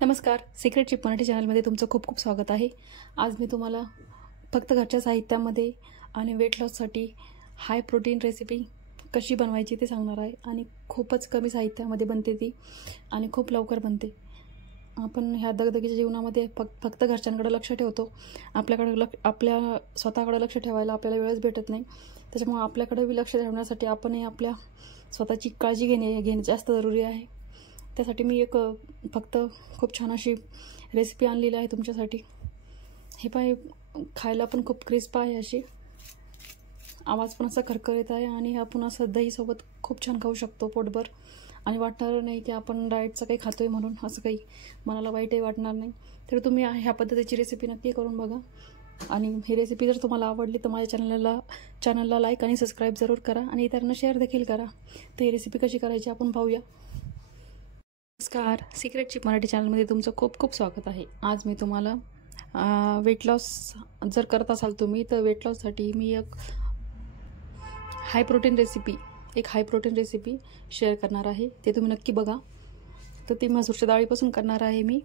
नमस्कार. Secret chip Marathi चॅनलमध्ये तुमचं खूप खूप स्वागत आहे. आज मी तुम्हाला फक्त घरच्या साहित्यामध्ये आणि वेट लॉससाठी हाय प्रोटीन रेसिपी कशी बनवायची ते सांगणार आहे. आणि खूपच कमी साहित्यामध्ये बनते ती आणि खूप लवकर बनते. आपण ह्या दगदगीच्या जीवनामध्ये फक्त घरच्यांकडे लक्ष ठेवतो. आपल्या स्वतःकडे लक्ष ठेवायला आपल्याला वेळच भेटत नाही. त्याच्यामुळे आपल्याकडे लक्ष ठेवण्यासाठी आपणही आपल्या स्वतःची काळजी घेणे जास्त जरुरी आहे. त्यासाठी मी एक फक्त खूप छान अशी रेसिपी आणलेली आहे तुमच्यासाठी. हे पाय खायला पण खूप क्रिस्प आहे, अशी आवाज पण असा खरखरीत आहे आणि आपण असं दहीसोबत खूप छान खाऊ शकतो पोटभर. आणि वाटणार नाही की आपण डाएटचं काही खातोय म्हणून, असं काही मनाला वाईटही वाटणार नाही. तर तुम्ही ह्या पद्धतीची रेसिपी नक्की करून बघा. आणि ही रेसिपी जर तुम्हाला आवडली तर माझ्या चॅनलला लाईक आणि सबस्क्राईब जरूर करा आणि इतरांना शेअर देखील करा. तर ही रेसिपी कशी करायची आपण पाहूया. नमस्कार. सिक्रेट चिप मराठी चॅनलमध्ये तुमचं खूप खूप स्वागत आहे. आज मी तुम्हाला वेट लॉस जर करत असाल तुम्ही, तर वेट लॉससाठी मी एक हाय प्रोटीन रेसिपी शेअर करणार आहे. ते तुम्ही नक्की बघा. तर ती मसूरच्या डाळीपासून करणार आहे मी.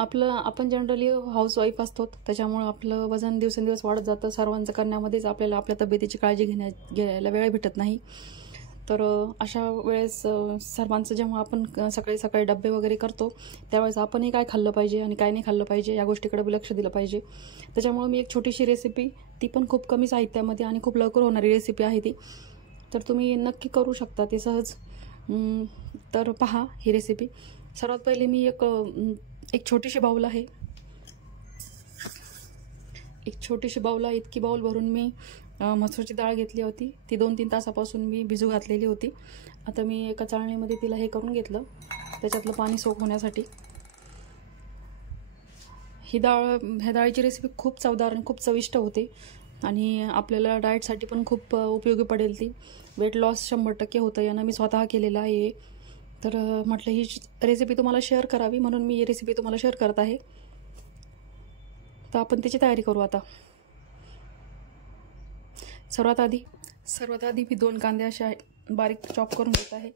आपण जनरली हाऊसवाईफ असतो, त्याच्यामुळं आपलं वजन दिवसेंदिवस वाढत जातं. सर्वांचं करण्यामध्येच आपल्याला आपल्या तब्येतीची काळजी घ्यायला वेळ भेटत नाही. तर अशा वेळेस सर्वांचं जेव्हा आपण सकाळी सकाळी डबे वगैरे करतो, त्यावेळेस आपणही काय खाल्लं पाहिजे आणि काय नाही खाल्लं पाहिजे या गोष्टीकडे लक्ष दिलं पाहिजे. त्याच्यामुळे मी एक छोटीशी रेसिपी, ती पण खूप कमी साहित्यामध्ये आणि खूप लवकर होणारी रेसिपी आहे ती. तर तुम्ही नक्की करू शकता ती सहज. तर पहा ही रेसिपी. सर्वात पहिले मी एक छोटीशी बाऊल आहे. इतकी बाऊल भरून मी मसूरची डाळ घेतली होती. ती 2-3 तासापासून मी भिजू घातलेली होती. आता मी एका चाळणीमध्ये तिला हे करून घेतलं, त्याच्यातलं पाणी सोक होण्यासाठी. ह्या डाळीची रेसिपी खूप चवदार आणि खूप चविष्ट होते आणि आपल्याला डाएटसाठी पण खूप उपयोगी पडेल ती. वेट लॉस 100% होतं, यानं मी स्वतः केलेलं आहे. तर म्हटलं ही रेसिपी तुम्हाला शेअर करावी म्हणून मी ही रेसिपी तुम्हाला शेअर करत आहे. तर आपण त्याची तयारी करू आता. सर्वात आधी मी 2 कांदे असे बारीक चॉप करून घेत आहे.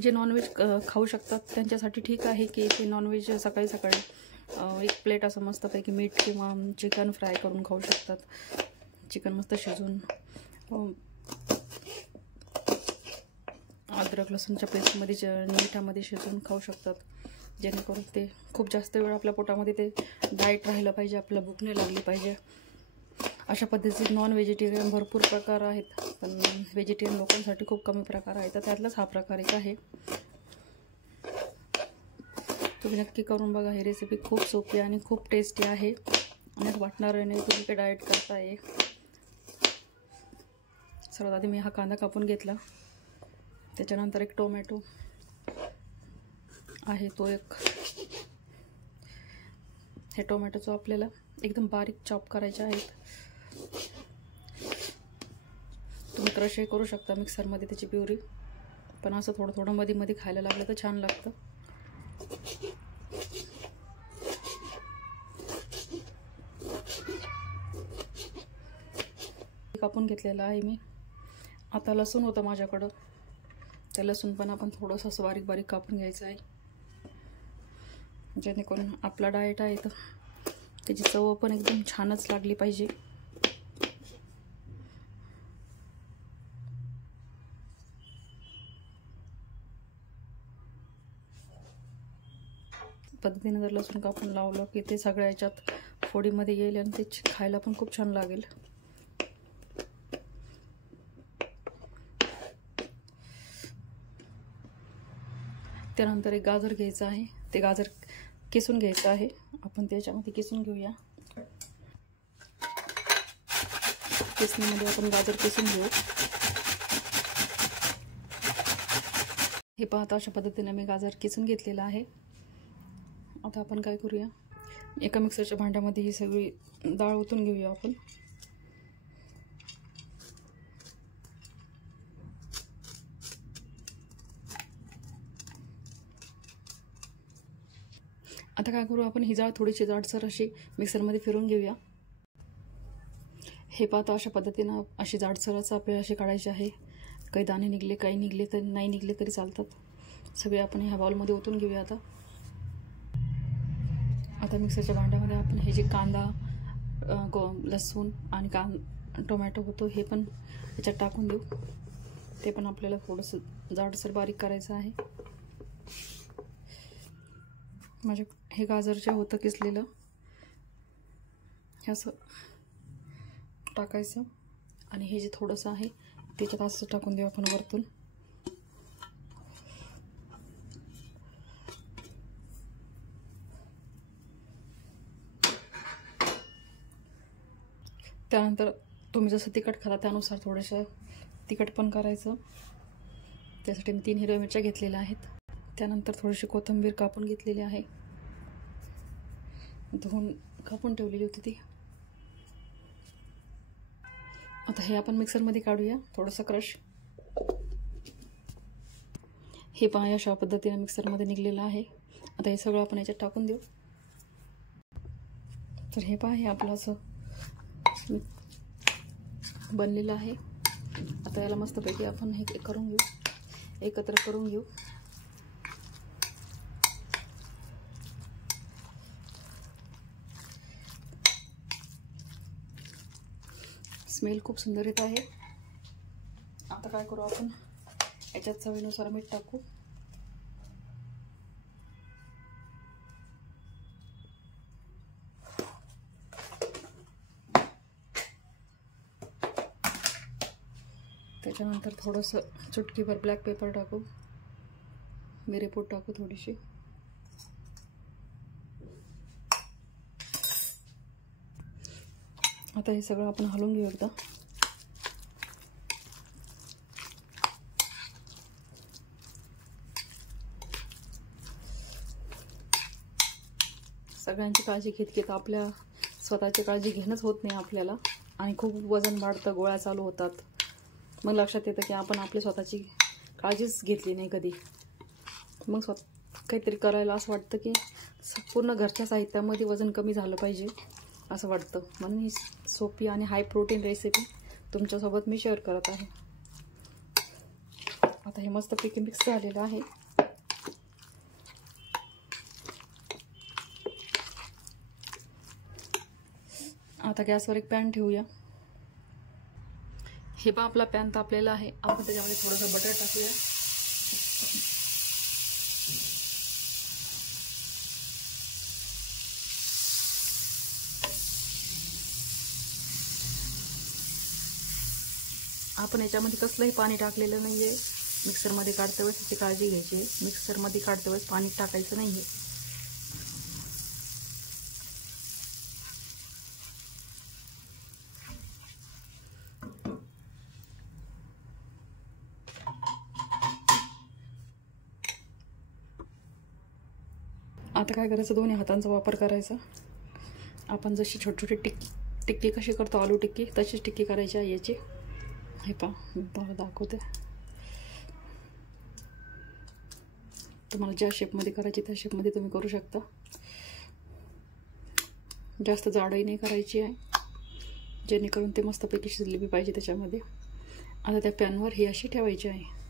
जे नॉनव्हेज खाऊ शकतात त्यांच्यासाठी ठीक आहे की ते नॉनव्हेज सकाळी सकाळी एक प्लेट असं मस्तपैकी मीठ किंवा चिकन फ्राय करून खाऊ शकतात. चिकन मस्त शिजून अद्रक लसूणच्या पेस्टमध्ये मिठामध्ये शिजवून खाऊ शकतात. जेणेकरून ते खूप जास्त वेळ आपल्या पोटामध्ये ते डाएट राहिलं पाहिजे, आपल्याला भूक नाही लागली पाहिजे. अशा पद्धतीचे नॉन व्हेजिटेरियन भरपूर प्रकार आहेत, पण व्हेजिटेरियन लोकांसाठी खूप कमी प्रकार आहेत. तर त्यातलाच हा प्रकार एक आहे. तुम्ही नक्की करून बघा. ही रेसिपी खूप सोपी आणि खूप टेस्टी आहे आणि वाटणार नाही तुम्ही काही डाएट करताय. सर्वात आधी मी हा कांदा कापून घेतला. त्याच्यानंतर एक टोमॅटो आहे, तो एक. हे टोमॅटोचं आपल्याला एकदम बारीक चॉप करायचे आहेत. तुम्ही क्रशही करू शकता मिक्सरमध्ये त्याची प्युरी, पण असं थोडं थोडं मध्ये मध्ये खायला लागलं तर छान लागतं. कापून घेतलेला आहे मी. आता लसूण होतं माझ्याकडं, त्या लसूण पण आपण थोडंसं असं बारीक बारीक कापून घ्यायचं आहे, जेणेकरून आपला डाएट आहे तर त्याची चव पण एकदम छानच लागली पाहिजे. पद्धतीने जर लसूण कापून लावलं की ते सगळ्या ह्याच्यात फोडीमध्ये येईल आणि ते खायला पण खूप छान लागेल. त्यानंतर एक गाजर घ्यायचं आहे. ते गाजर किसून घ्यायचं आहे. आपण त्याच्यामध्ये किसून घेऊया. किसणीमध्ये आपण गाजर किसून घेऊ. हे पाहता अशा पद्धतीने मी गाजर किसून घेतलेलं आहे. आता आपण काय करूया, एका मिक्सरच्या भांड्यामध्ये ही सगळी डाळ ओतून घेऊया आपण. आता काय करू आपण, ही डाळ थोडीशी जाडसर अशी मिक्सरमध्ये फिरून घेऊया. हे पाहता अशा पद्धतीनं अशी जाडसर असं आपल्याला अशी काढायची आहे. काही दाणे निघले, काही निघले तर नाही निघले तरी चालतात. सगळे आपण ह्या बाउलमध्ये ओतून घेऊया. आता मिक्सरच्या भांड्यामध्ये आपण हे जे कांदा, लसूण आणि टोमॅटो होतो हे पण याच्यात टाकून देऊ. ते पण आपल्याला थोडंसं जाडसर बारीक करायचं आहे. म्हणजे हे गाजर जे होतं किसलेलं हे असं टाकायचं आणि हे जे थोडंसं आहे त्याच्यात असं टाकून देऊ आपण वरतून. त्यानंतर तुम्ही जसं तिखट खाता त्यानुसार थोडंसं तिखट पण करायचं. त्यासाठी मी 3 हिरव्या मिरच्या घेतलेल्या आहेत. त्यानंतर थोडीशी कोथिंबीर कापून घेतलेली आहे, धुवून कापून ठेवलेली होती ती. आता हे आपण मिक्सरमध्ये काढूया थोडंसं क्रश. हे पहा अशा पद्धतीने मिक्सरमध्ये निघलेलं आहे. आता हे सगळं आपण याच्यात टाकून देऊ. तर हे पहा हे आपलं असं बनलेलं आहे. आता याला मस्तपैकी आपण हे करून घेऊ, एकत्र करून घेऊ. स्मेल खूप सुंदर येत आहे. आता काय करू आपण, याच्यात चवीनुसार मीठ टाकू. त्याच्यानंतर थोडंसं चुटकीभर ब्लॅक पेपर टाकू, मिरेपूड टाकू थोडीशी. आता हे सगळं आपण हलवून घेऊ एकदा. सगळ्यांची काळजी घेत घेत आपल्या स्वतःची काळजी घेणंच होत नाही आपल्याला, आणि खूप वजन वाढतं, गोळ्या चालू होतात. मग लक्षात येतं की आपण आपली स्वतःची काळजीच घेतली नाही कधी. मग काहीतरी करायला असं वाटतं की पूर्ण घरच्या साहित्यामध्ये वजन कमी झालं पाहिजे असं वाटतं. म्हणून ही सोपी आणि हाय प्रोटीन रेसिपी तुमच्यासोबत मी शेअर करत आहे. आता हे मस्तपैकी मिक्स झालेलं आहे. आता गॅसवर एक पॅन ठेवूया. हे पहा आपला पॅन तापलेला आहे. आपण त्याच्यामध्ये थोडंसं बटर टाकूया. आपण याच्यामध्ये कसलंही पाणी टाकलेलं नाही आहे. मिक्सरमध्ये काढते वेळेस त्याची काळजी घ्यायची. मिक्सरमध्ये काढते वेळेस पाणी टाकायचं नाही आहे. आता काय करायचं, दोन्ही हातांचा वापर करायचा. आपण जशी छोटी छोटी टिक्की कशी करतो, आलू टिक्की, तशीच टिक्की करायची आहे याची. हे पहा मी तुम्हाला दाखवते. तुम्हाला ज्या शेपमध्ये करायची त्या शेपमध्ये तुम्ही करू शकता. जास्त जाडही नाही करायची आहे, जेणेकरून ते मस्तपैकी शिजली बी पाहिजे त्याच्यामध्ये. आता त्या पॅनवर ही अशी ठेवायची आहे.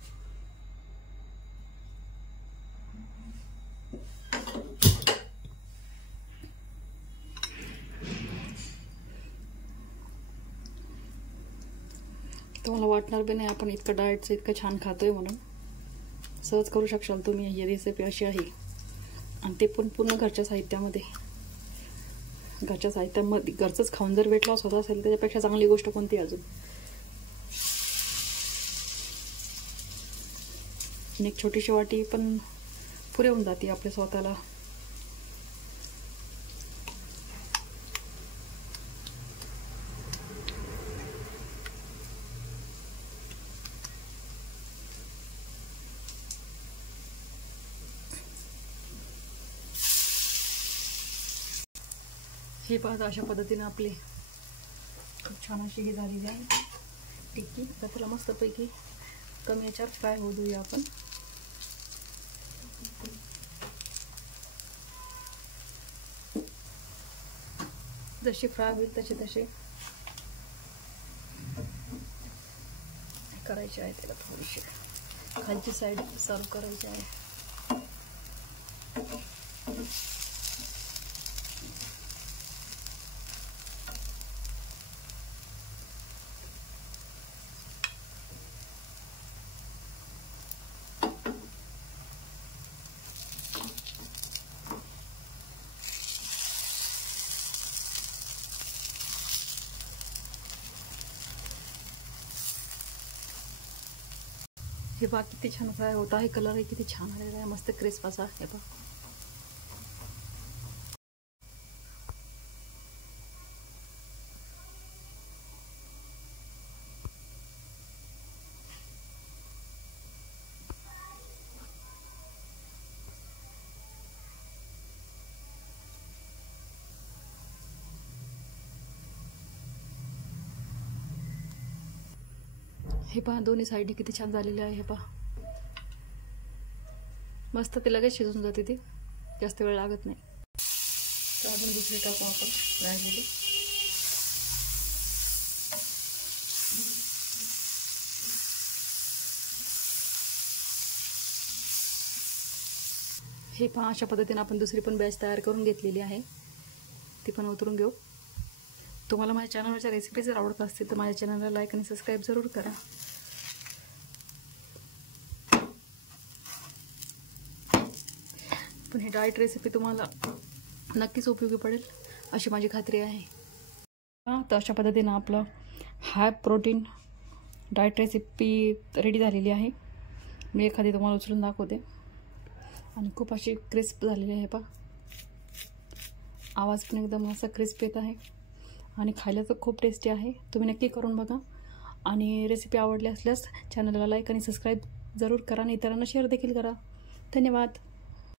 तुम्हाला वाटणार बी नाही आपण इतकं डाएटचं इतकं छान खातोय म्हणून. सहज करू शकशाल तुम्ही. ही रेसिपी अशी आहे, आणि ते पण पूर्ण घरच्या साहित्यामध्ये. घरच्या साहित्यामध्ये घरचंच खाऊन जर वेट लॉस होत असेल त्याच्यापेक्षा चांगली गोष्ट कोणती अजून. एक छोटीशी वाटी पण पुरे होऊन जाते आपल्या स्वतःला. हे पाहता अशा पद्धतीने आपली खूप छान अशी ही झालेली आहे टिक्की. तर त्याला मस्तपैकी कमी याच्यावर फ्राय होऊ देऊया आपण. जशी फ्राय होईल तसे करायची आहे, त्याला थोडीशी खालची साईड सर्व करायची आहे. हे बघा किती छान फ्राय होत आहे. कलर किती छान आलेला आहे, मस्त क्रिस्प असा. हे बघा हे पहा दोन्ही साईडने किती छान झालेले आहे. हे पहा मस्त, ते लगेच शिजून जाते, ते जास्त वेळ लागत नाही. तर आपण दुसरी टाकू आपण राहिलेली. हे पहा अशा पद्धतीने आपण दुसरी पण बॅच तयार करून घेतलेली आहे, ती पण उतरून घेऊ. तुम्हाला माझ्या चॅनलवरच्या रेसिपी जर आवडत असतील तर माझ्या चॅनलला लाईक आणि सबस्क्राईब जरूर करा. पण ही डाएट रेसिपी तुम्हाला नक्कीच उपयोगी पडेल अशी माझी खात्री आहे. तर अशा पद्धतीनं आपलं high protein diet recipe ready झालेली आहे. मी एखादी तुम्हाला उचलून दाखवते. आणि खूप अशी क्रिस्प झालेली आहे. पहा आवाज पण एकदम असा क्रिस्प येत आहे आणि खायला तर खूप टेस्टी आहे. तुम्ही नक्की करून बघा आणि रेसिपी आवडली असल्यास चॅनलला लाईक आणि सबस्क्राईब जरूर करा आणि इतरांना शेअर देखील करा. धन्यवाद.